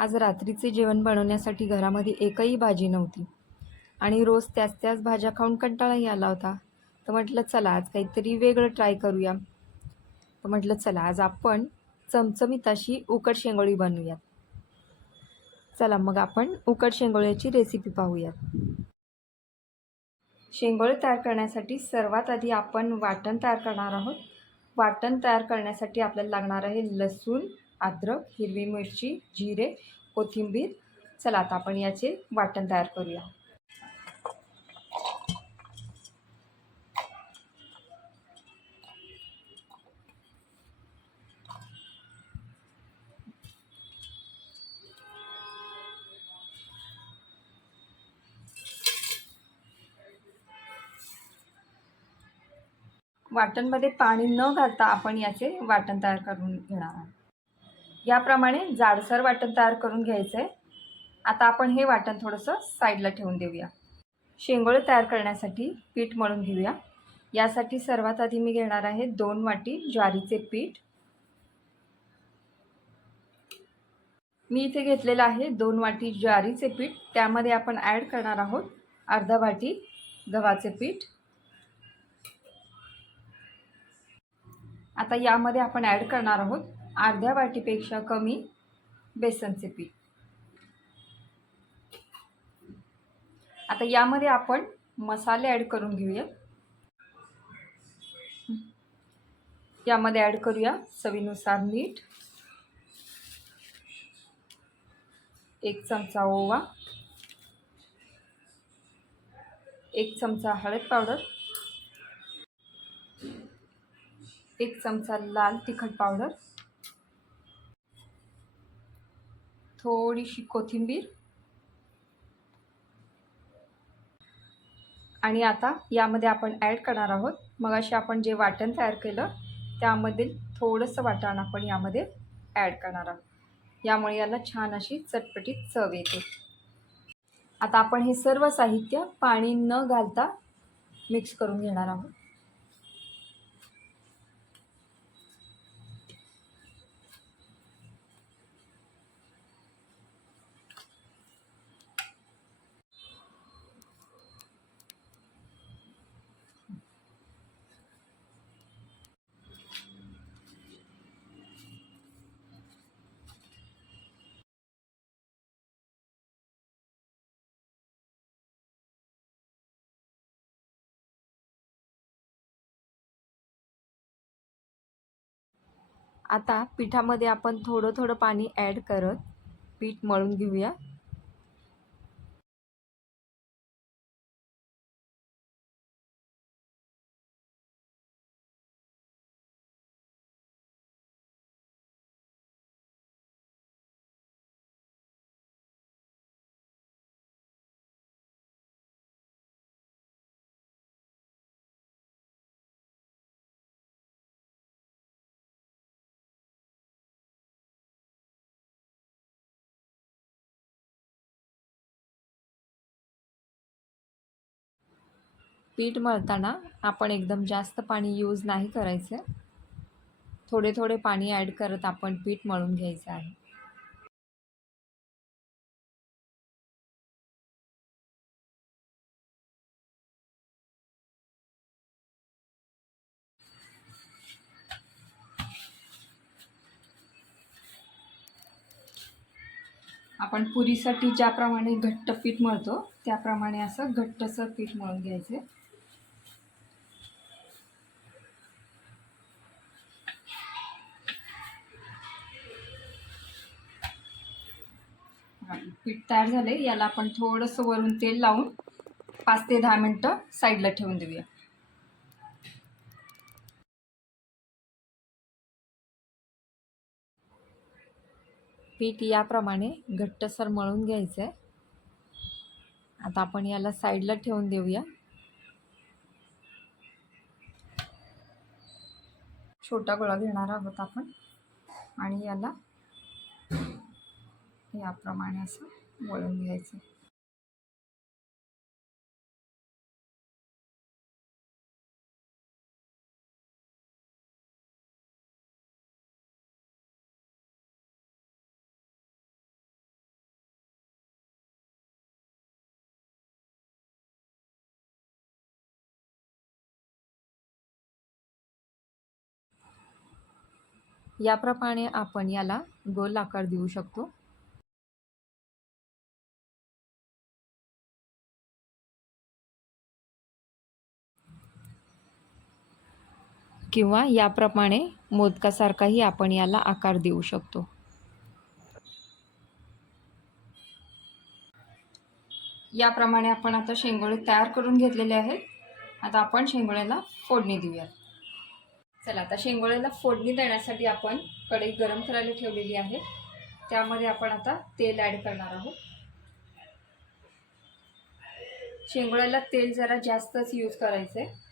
आज रात्रीचे जेवण बनवण्यासाठी घरामध्ये एकही भाजी नव्हती. आणि रोज त्याच त्याच भाज्या खाऊन कंटाळाही आला होता. तर म्हटलं चला आज काहीतरी वेगळं ट्राय करूया. तर म्हटलं चला आज आपण चमचमीत अशी उकड शेंगोळी बनवूयात. चला मग आपण उकड शेंगोळ्याची रेसिपी पाहूयात. शेंगोळे तयार करण्यासाठी सर्वात आधी आपण वाटण तयार करणार आहोत. वाटण तयार करण्यासाठी आपल्याला लागणार आहे लसूण अद्रक हिरवी मिरची जिरे कोथिंबीर. चला आता आपण याचे वाटण तयार करूया. वाटणमध्ये पाणी न घालता आपण याचे वाटण तयार करून घेणार आहोत. याप्रमाणे जाडसर वाटण तयार करून घ्यायचं आहे आता आपण हे वाटण थोडंसं साईडला ठेवून देऊया. शेंगोळे तयार करण्यासाठी पीठ मळून घेऊया. यासाठी सर्वात आधी मी घेणार आहे दोन वाटी ज्वारीचे पीठ. मी इथे घेतलेलं आहे दोन वाटी ज्वारीचे पीठ. त्यामध्ये आपण ॲड करणार आहोत अर्धा वाटी गव्हाचे पीठ. आता यामध्ये आपण ॲड करणार आहोत अर्ध्या वाटीपेक्षा कमी बेसनचे पीठ. आता यामध्ये आपण मसाले ॲड करून घेऊया. यामध्ये ॲड करूया चवीनुसार मीठ. एक चमचा ओवा. एक चमचा हळद पावडर. एक चमचा लाल तिखट पावडर. थोडीशी कोथिंबीर. आणि आता यामध्ये आपण ॲड करणार आहोत. मग असे आपण जे वाटण तयार केलं त्यामधील थोडंसं वाटण आपण यामध्ये ॲड करणार आहोत. यामुळे याला छान अशी चटपटीत चव येते. आता आपण हे सर्व साहित्य पाणी न घालता मिक्स करून घेणार आहोत. आता पिठामध्ये आपण थोडं थोडं पाणी ॲड करत पीठ मळून घेऊया. पीठ मळताना आपण एकदम जास्त पाणी यूज नाही करायचं. थोडे थोडे पाणी ॲड करत आपण पीठ मळून घ्यायचं आहे. आपण पुरीसाठी ज्याप्रमाणे घट्ट पीठ मळतो त्याप्रमाणे असं घट्टसर पीठ मळून घ्यायचं. तयार झाले. याला आपण थोडंसं वरून तेल लावून पाच ते दहा मिनटं साईडला ठेवून देऊया. पीठ याप्रमाणे घट्टसर मळून घ्यायचं आहे आता आपण याला साईडला ठेवून देऊया. छोटा गोळा घेणार आहोत आपण. आणि याला याप्रमाणे असं वळून घ्यायचं. याप्रमाणे आपण याला गोल आकार देऊ शकतो. किंवा याप्रमाणे मोदकासारखाही आपण याला आकार देऊ शकतो. याप्रमाणे आपण आता शेंगोळे तयार करून घेतलेले आहेत. आता आपण शेंगोळ्याला फोडणी देऊयात. चला आता शेंगोळ्याला फोडणी देण्यासाठी आपण कढई गरम करायला ठेवलेली आहे. त्यामध्ये आपण आता तेल ॲड करणार आहोत. शेंगोळ्याला तेल जरा जास्तच यूज करायचं आहे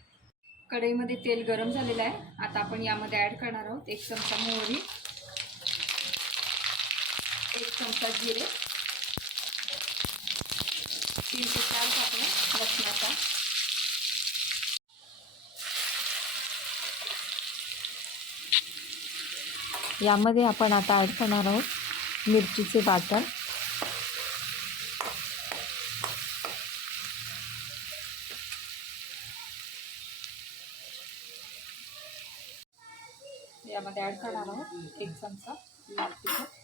कढईमध्ये तेल गरम झालेलं आहे. आता आपण यामध्ये ॲड करणार आहोत एक चमचा मोहरी एक चमचा जिरे तीन ते चार पाकळ्या लसणाचा. यामध्ये आपण आता ॲड करणार आहोत मिरचीचे वाटण. यामध्ये ॲड करणार आहोत एक चमचा. लाल तिखट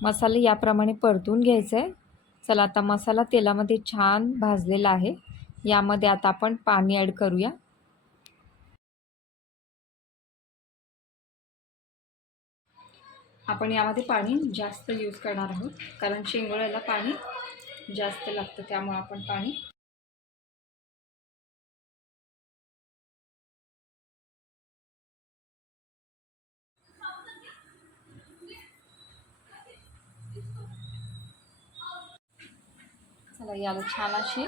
मसाले याप्रमाणे परतून घ्यायचं. आहे चला आता मसाला तेलामध्ये छान भाजलेला आहे. यामध्ये आता आपण पाणी ॲड करूया. आपण यामध्ये पाणी जास्त यूज करणार आहोत. कारण शेंगोळ्याला पाणी जास्त लागतं त्यामुळे आपण पाणी चला याला छान अशी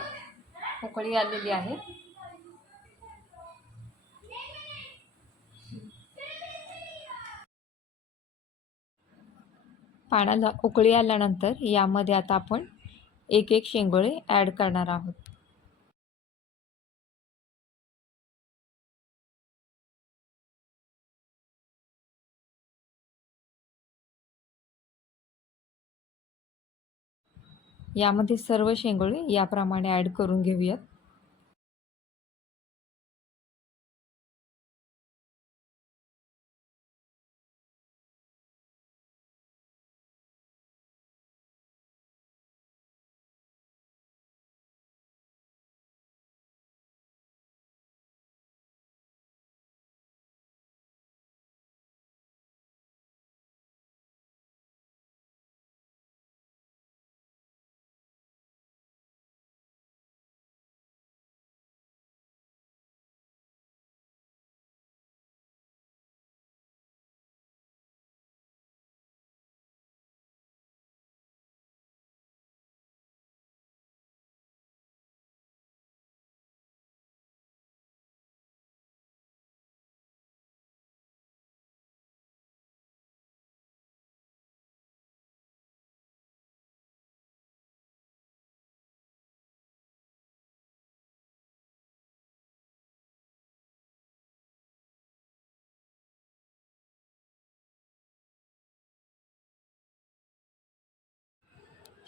पोकळी आलेली आहे. पाण्याला उकळी आल्यानंतर यामध्ये आता आपण एक एक शेंगोळे ॲड करणार आहोत. यामध्ये सर्व शेंगोळे याप्रमाणे ॲड करून घेऊयात.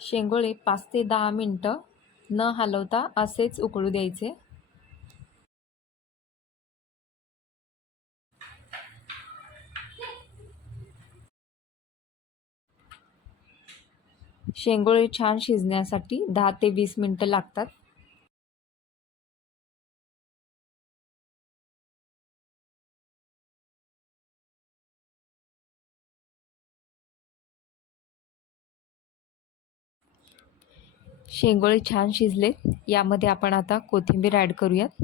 शेंगोळे पाच ते दहा मिनटं न हलवता असेच उकळू द्यायचे. शेंगोळे छान शिजण्यासाठी दहा ते वीस मिनटं लागतात. शेंगोळे छान शिजले यामध्ये आपण आता कोथिंबीर ॲड करूयात.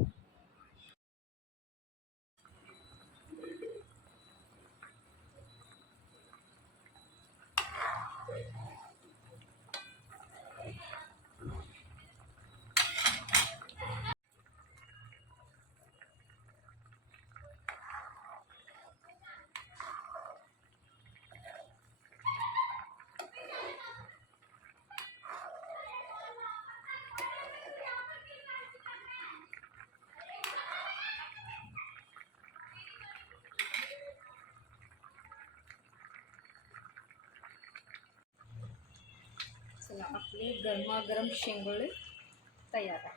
आपले गरमागरम शेंगोळे तयार आहे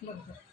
Buat?